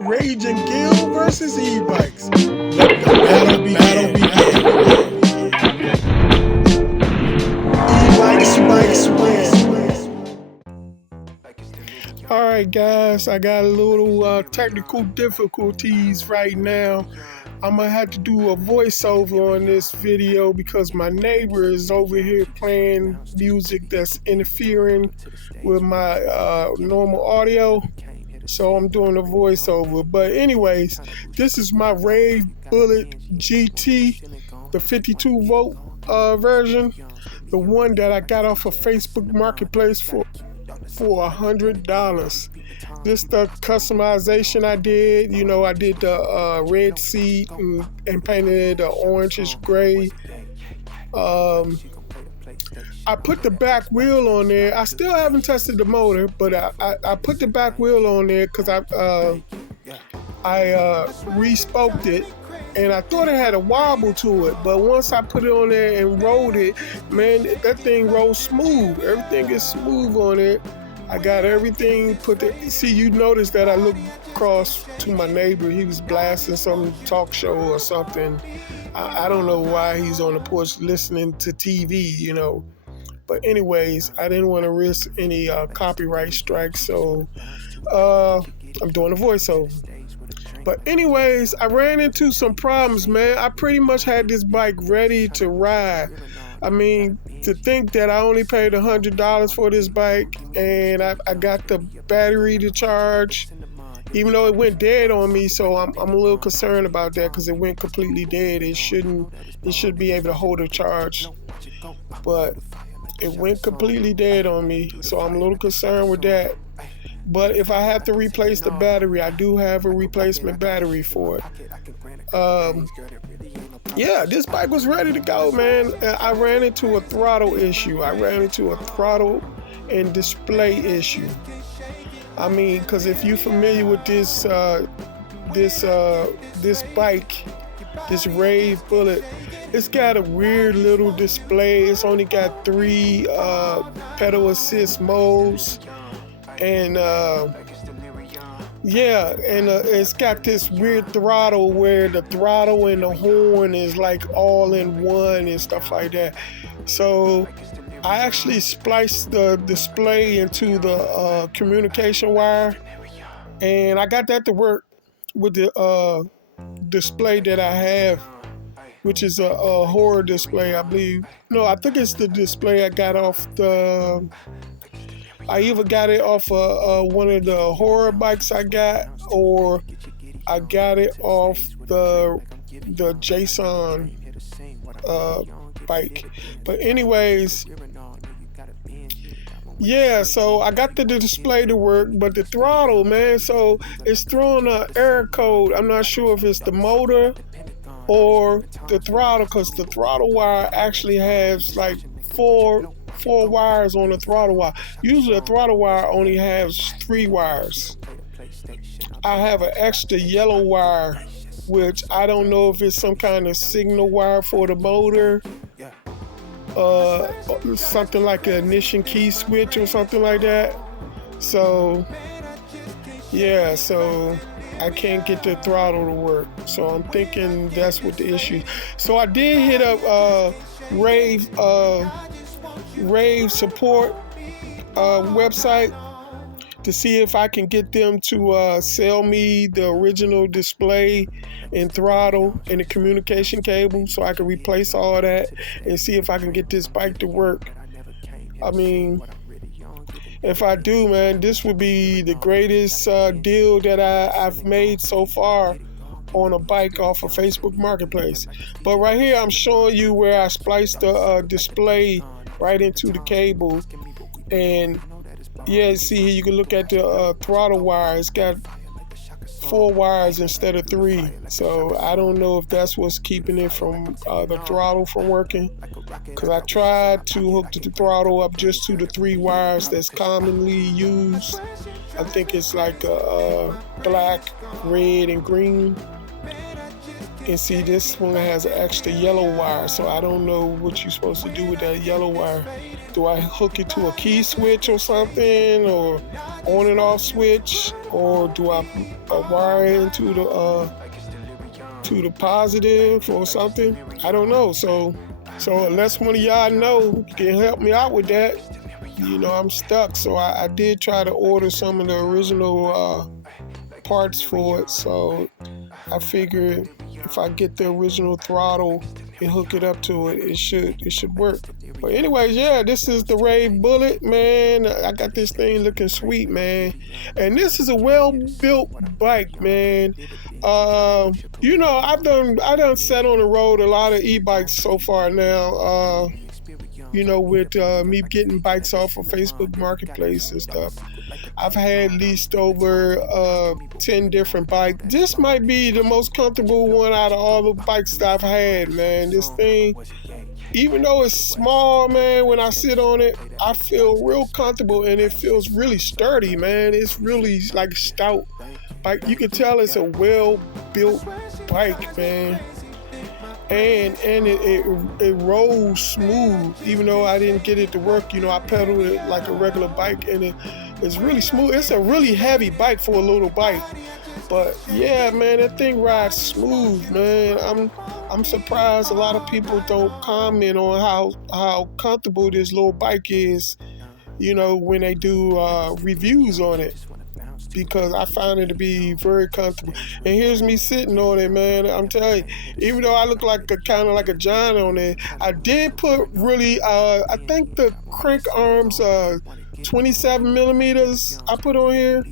Raging Gill versus e-bikes. Let the battle begin. E-bikes win. Alright guys, I got a little technical difficulties right now. I'm gonna have to do a voiceover on this video because my neighbor is over here playing music that's interfering with my normal audio. So I'm doing a voiceover. But anyways, this is my Rave Bullet GT, the 52 volt version, the one that I got off of Facebook Marketplace for $100. This the customization I did. You know, I did the red seat and painted it orangish gray. I put the back wheel on there. I still haven't tested the motor, but I put the back wheel on there because I re-spoked it, and I thought it had a wobble to it. But once I put it on there and rolled it, man, that thing rolls smooth. Everything is smooth on it. I got everything put there. See, you notice that I looked across to my neighbor. He was blasting some talk show or something. I don't know why he's on the porch listening to TV, you know. But anyways, I didn't want to risk any copyright strikes, so I'm doing a voiceover. But anyways, I ran into some problems, man. I pretty much had this bike ready to ride. I mean, to think that I only paid $100 for this bike, and I got the battery to charge, even though it went dead on me. So I'm a little concerned about that because it went completely dead. It should be able to hold a charge, but it went completely dead on me, so I'm a little concerned with that. But if I have to replace the battery, I do have a replacement battery for it. Yeah, this bike was ready to go, man. I ran into a throttle issue. I ran into a throttle and display issue. I mean, because if you're familiar with this bike, this Rave Bullet, it's got a weird little display. It's only got 3 pedal assist modes, and it's got this weird throttle where the throttle and the horn is like all in one and stuff like that. So I actually spliced the display into the communication wire, and I got that to work with the display that I have, which is a horror display, I believe. No, I think it's the display I got off the... I either got it off one of the horror bikes I got, or I got it off the Jason bike. But anyways, yeah, so I got the display to work, but the throttle, man, so it's throwing an error code. I'm not sure if it's the motor or the throttle, because the throttle wire actually has like four wires on the throttle wire. Usually a throttle wire only has 3 wires. I have an extra yellow wire, which I don't know if it's some kind of signal wire for the motor, something like an ignition key switch or something like that. So yeah, so I can't get the throttle to work. So I'm thinking that's what the issue is. So I did hit up Raev support website to see if I can get them to sell me the original display and throttle and the communication cable so I can replace all that and see if I can get this bike to work. I mean, if I do, man, this would be the greatest deal that I've made so far on a bike off of Facebook Marketplace. But right here, I'm showing you where I spliced the display right into the cable. And yeah, see here, you can look at the throttle wire. It's got 4 wires instead of 3. So I don't know if that's what's keeping it from the throttle from working, because I tried to hook the throttle up just to the 3 wires that's commonly used. I think it's like black, red, and green. And see, this one has an extra yellow wire, so I don't know what you're supposed to do with that yellow wire. Do I hook it to a key switch or something, or on and off switch, or do I wire it into the positive or something? I don't know. So unless one of y'all know, can help me out with that. You know, I'm stuck. So I did try to order some of the original parts for it. So I figured if I get the original throttle and hook it up to it, it should work. But anyways, yeah, this is the Rave Bullet, man. I got this thing looking sweet, man. And this is a well-built bike, man. You know, I done sat on the road a lot of e-bikes so far now. You know, with me getting bikes off of Facebook Marketplace and stuff. I've had leased over 10 different bikes. This might be the most comfortable one out of all the bikes that I've had, man. This thing, even though it's small, man, when I sit on it, I feel real comfortable and it feels really sturdy, man. It's really like stout. Like you can tell it's a well-built bike, man. And it rolls smooth, even though I didn't get it to work. You know, I pedaled it like a regular bike, and it's really smooth. It's a really heavy bike for a little bike, but yeah, man, that thing rides smooth, man. I'm surprised a lot of people don't comment on how comfortable this little bike is, you know, when they do reviews on it, because I found it to be very comfortable. And here's me sitting on it, man. I'm telling you, even though I look like kind of like a giant on it, I did put really, I think the crank arms, 27 millimeters I put on here.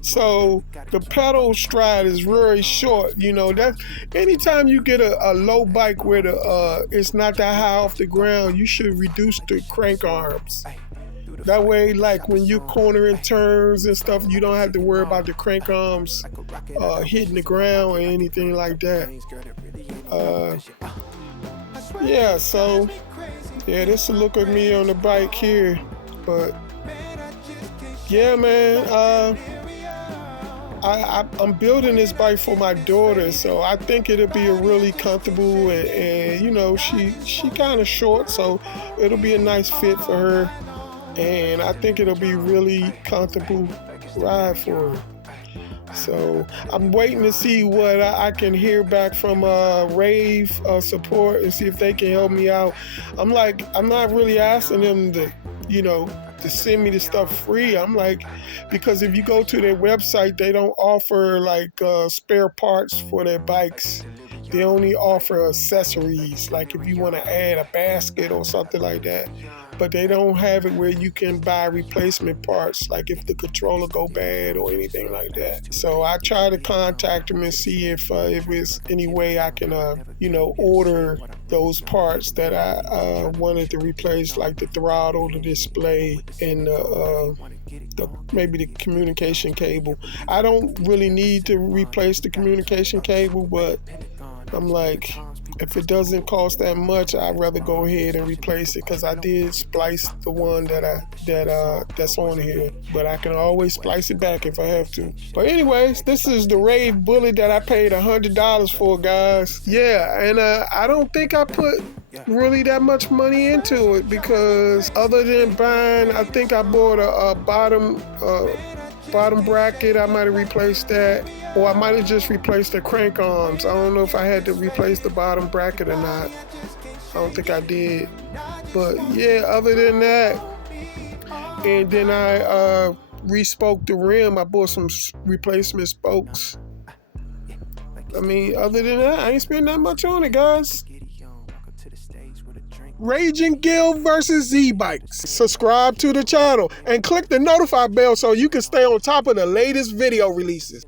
So the pedal stride is very short. You know, that anytime you get a low bike where it's not that high off the ground, you should reduce the crank arms. That way, like when you cornering turns and stuff, you don't have to worry about the crank arms hitting the ground or anything like that. Yeah, so yeah, this is the look of me on the bike here. But yeah, man, I'm building this bike for my daughter, so I think it'll be a really comfortable and you know, she kind of short, so it'll be a nice fit for her. And I think it'll be really comfortable ride for her. So I'm waiting to see what I can hear back from Raev support and see if they can help me out. I'm not really asking them to, you know, to send me the stuff free. I'm like, because if you go to their website, they don't offer like spare parts for their bikes. They only offer accessories, like if you want to add a basket or something like that. But they don't have it where you can buy replacement parts, like if the controller go bad or anything like that. So I try to contact them and see if there's any way I can, you know, order those parts that I wanted to replace, like the throttle, the display, and maybe the communication cable. I don't really need to replace the communication cable, but I'm like, if it doesn't cost that much, I'd rather go ahead and replace it, because I did splice the one that's on here, but I can always splice it back if I have to. But anyways, this is the Rave Bullet that I paid $100 for, guys. Yeah, and I don't think I put really that much money into it, because other than buying, I think I bought a bottom bracket. I might have replaced that, or I might have just replaced the crank arms. I don't know if I had to replace the bottom bracket or not. I don't think I did. But yeah, other than that, and then I re-spoked the rim. I bought some replacement spokes. I mean, other than that, I ain't spend that much on it, guys. Raging Guild versus Z-Bikes. Subscribe to the channel and click the notify bell so you can stay on top of the latest video releases.